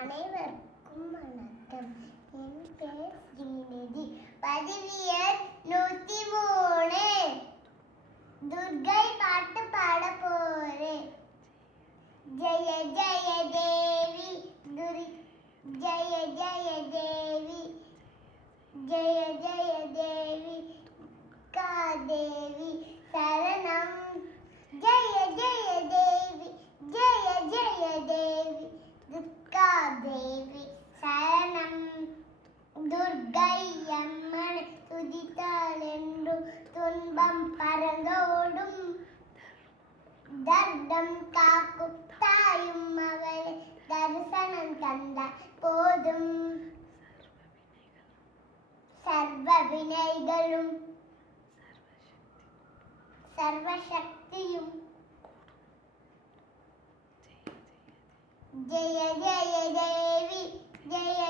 அனைவருக்கும் வணக்கம். என் பேர் ஸ்ரீநிதி. பதிவியல் 103. துர்கை பாட்டு பாட போறேன். ஜெய ஜெய தேவி ஜெய ஜெய தேவி, ஜெய ஜெய தேவி, தேவி சரணம். ஜெய ஜெய தேவி, ஜெய ஜெய தேவி, துர்கா தேவி சரணம். துர்கை அம்மனை துதித்தால் என்றும் துன்பம் பறந்தோடும். தர்டம் காக்கும் தாயும் அவளை தரிசனம் தந்தால் போதும். சர்வ வினைகளும் சர்வசக்தியும். ஜெய ஜெய தேவி, ஜெய